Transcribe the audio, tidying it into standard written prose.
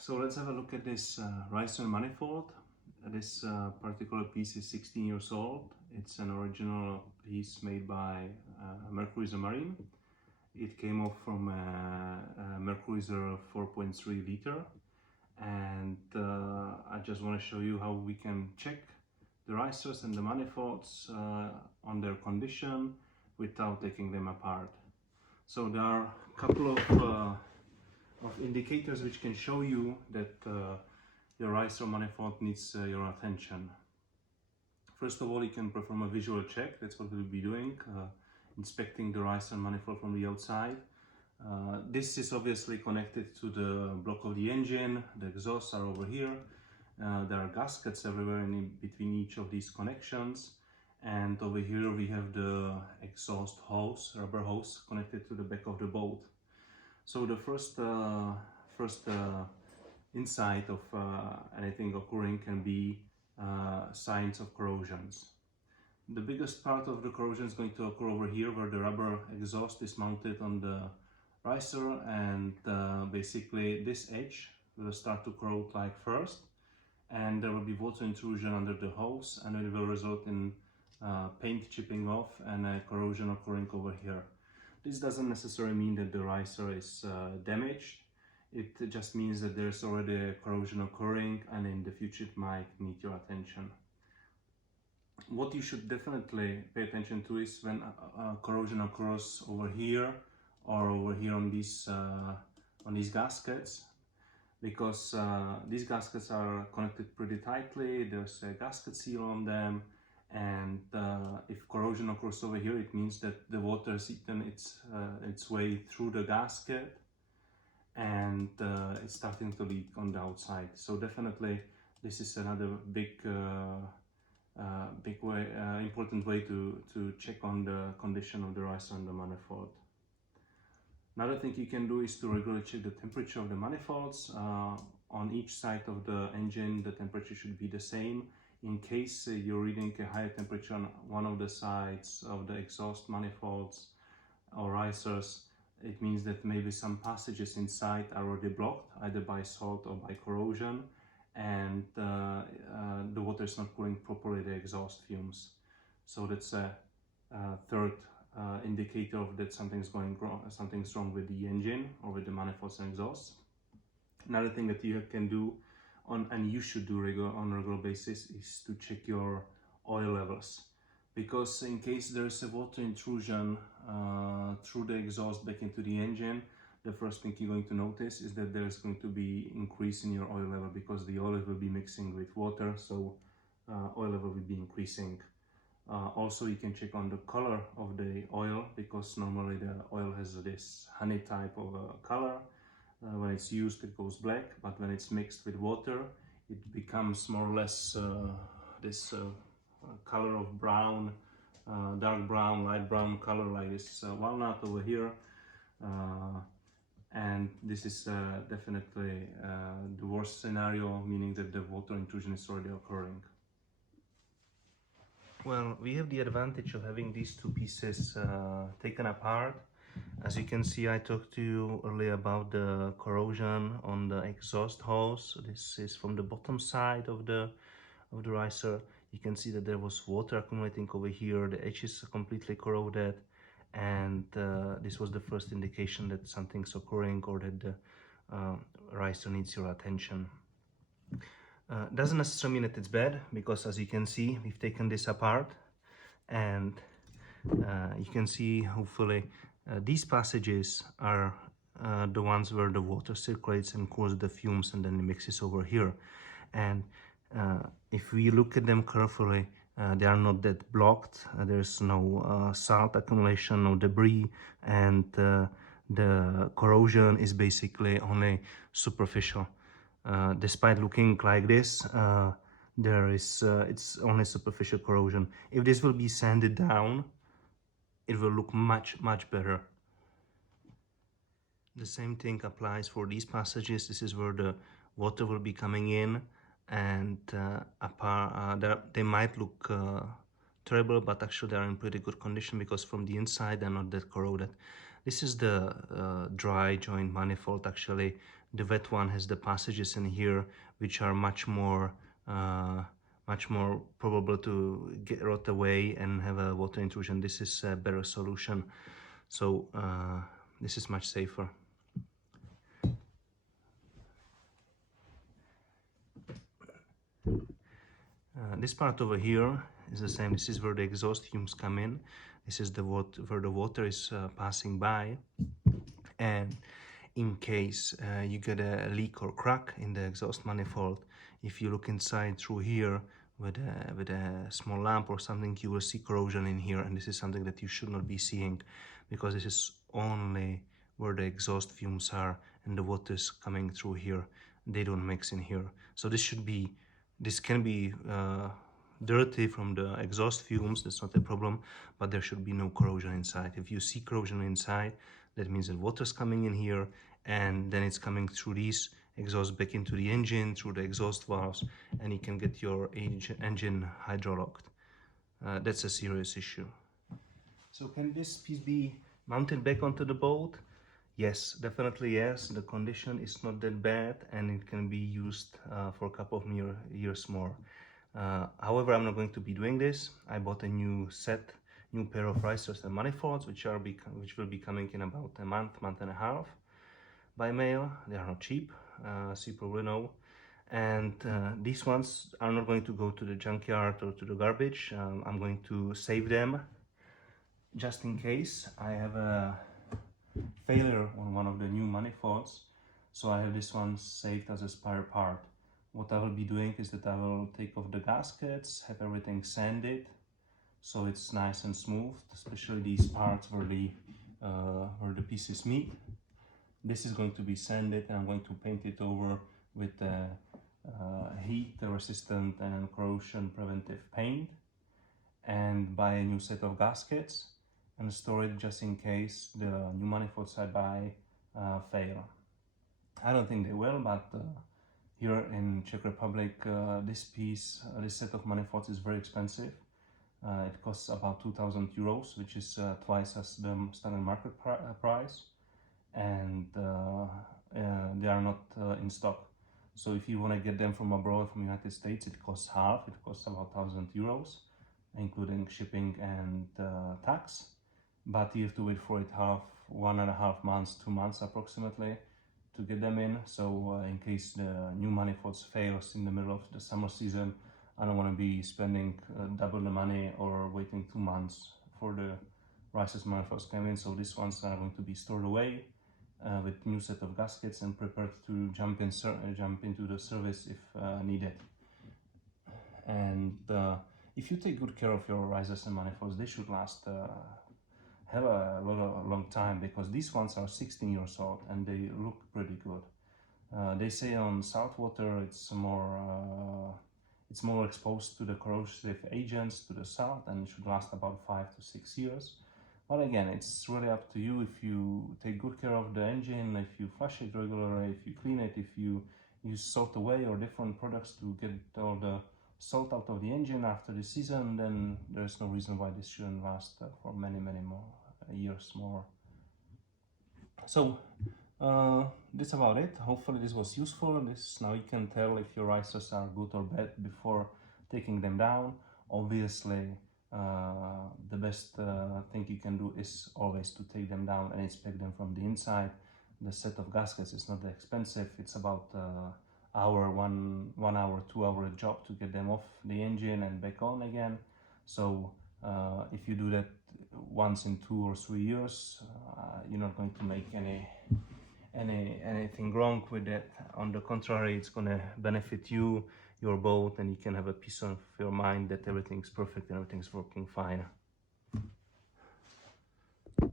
So let's have a look at this riser manifold. This particular piece is 16 years old. It's an original piece made by Mercruiser Marine. It came off from a Mercruiser 4.3 liter, and I just want to show you how we can check the risers and the manifolds on their condition without taking them apart. So there are a couple of indicators which can show you that your riser manifold needs your attention. First of all, you can perform a visual check. That's what we'll be doing, inspecting the riser manifold from the outside. This is obviously connected to the block of the engine. The exhausts are over here. There are gaskets everywhere in between each of these connections. And over here we have the exhaust hose, rubber hose, connected to the back of the boat. So the first insight of anything occurring can be signs of corrosions. The biggest part of the corrosion is going to occur over here, where the rubber exhaust is mounted on the riser, and basically this edge will start to corrode like first, and there will be water intrusion under the hose, and it will result in paint chipping off and corrosion occurring over here. This doesn't necessarily mean that the riser is damaged. It just means that there's already a corrosion occurring, and in the future it might need your attention. What you should definitely pay attention to is when corrosion occurs over here or over here on these gaskets, because these gaskets are connected pretty tightly. There's a gasket seal on them, and if corrosion occurs over here, it means that the water has eaten its way through the gasket, and it's starting to leak on the outside. So definitely this is another important way to check on the condition of the riser and the manifold. Another thing you can do is to regularly check the temperature of the manifolds. On each side of the engine, the temperature should be the same. In case you're reading a higher temperature on one of the sides of the exhaust manifolds or risers, it means that maybe some passages inside are already blocked, either by salt or by corrosion, and the water is not cooling properly the exhaust fumes. So that's a third indicator of that something's wrong with the engine or with the manifolds and exhausts. Another thing that you can do and you should do on a regular basis is to check your oil levels, because in case there's a water intrusion through the exhaust back into the engine, the first thing you're going to notice is that there's going to be increase in your oil level, because the oil will be mixing with water, so oil level will be increasing. Also, you can check on the color of the oil, because normally the oil has this honey type of color. When it's used, it goes black, but when it's mixed with water, it becomes more or less this color of brown, dark brown, light brown color, like this walnut over here. And this is definitely the worst scenario, meaning that the water intrusion is already occurring. Well, we have the advantage of having these two pieces taken apart. As you can see, I talked to you earlier about the corrosion on the exhaust hose. This is from the bottom side of the riser. You can see that there was water accumulating over here. The edge is completely corroded, and this was the first indication that something's occurring or that the riser needs your attention. Doesn't necessarily mean that it's bad, because as you can see, we've taken this apart, and you can see hopefully these passages are the ones where the water circulates and cools the fumes, and then it mixes over here. And if we look at them carefully, they are not that blocked. There's no salt accumulation, no debris, and the corrosion is basically only superficial. Despite looking like this, it's only superficial corrosion. If this will be sanded down, it will look much better. The same thing applies for these passages. This is where the water will be coming in, and they might look terrible, but actually they are in pretty good condition, because from the inside they're not that corroded. This is the dry joint manifold. Actually, The wet one has the passages in here which are much more probable to get rot away and have a water intrusion. This is a better solution. So this is much safer. This part over here is the same. This is where the exhaust fumes come in. This is where the water is passing by. And in case you get a leak or crack in the exhaust manifold, if you look inside through here with a small lamp or something, you will see corrosion in here, and this is something that you should not be seeing, because this is only where the exhaust fumes are and the water is coming through here. They don't mix in here. So this can be dirty from the exhaust fumes, that's not a problem, but there should be no corrosion inside. If you see corrosion inside, that means that water's coming in here, and then it's coming through these exhaust back into the engine, through the exhaust valves, and you can get your engine hydrolocked. That's a serious issue. So can this piece be mounted back onto the boat? Yes, definitely yes. The condition is not that bad, and it can be used for a couple of years more. However, I'm not going to be doing this. I bought a new pair of risers and manifolds, which will be coming in about a month and a half by mail. They are not cheap, as you probably know. And these ones are not going to go to the junkyard or to the garbage. I'm going to save them just in case I have a failure on one of the new manifolds. So I have this one saved as a spare part. What I will be doing is that I will take off the gaskets, have everything sanded so it's nice and smooth, especially these parts where the pieces meet. This is going to be sanded, and I'm going to paint it over with heat resistant and corrosion preventive paint, and buy a new set of gaskets and store it just in case the new manifolds I buy fail. I don't think they will, but here in Czech Republic this set of manifolds is very expensive. It costs about 2,000 euros, which is twice as the standard market price, and they are not in stock. So if you want to get them from abroad, from United States, it costs half. It costs about 1,000 euros, including shipping and tax. But you have to wait for it 1.5 months, 2 months approximately, to get them in. So in case the new manifolds fails in the middle of the summer season, I don't want to be spending double the money or waiting 2 months for the risers manifolds to come in. So these ones are going to be stored away with new set of gaskets and prepared to jump into the service if needed. And if you take good care of your risers and manifolds, they should last a long time, because these ones are 16 years old and they look pretty good. They say on salt water it's more exposed to the corrosive agents, to the salt, and it should last about 5 to 6 years. But again, it's really up to you. If you take good care of the engine, if you flush it regularly, if you clean it, if you use salt away or different products to get all the salt out of the engine after the season, then there's no reason why this shouldn't last for many more years more. So that's about it. Hopefully this was useful. Now you can tell if your risers are good or bad before taking them down. Obviously the best thing you can do is always to take them down and inspect them from the inside. The set of gaskets is not that expensive. It's about one hour, 2 hour job to get them off the engine and back on again. So if you do that once in 2 or 3 years, you're not going to make anything wrong with that. On the contrary, it's going to benefit you, your boat, and you can have a peace of your mind that everything's perfect and everything's working fine.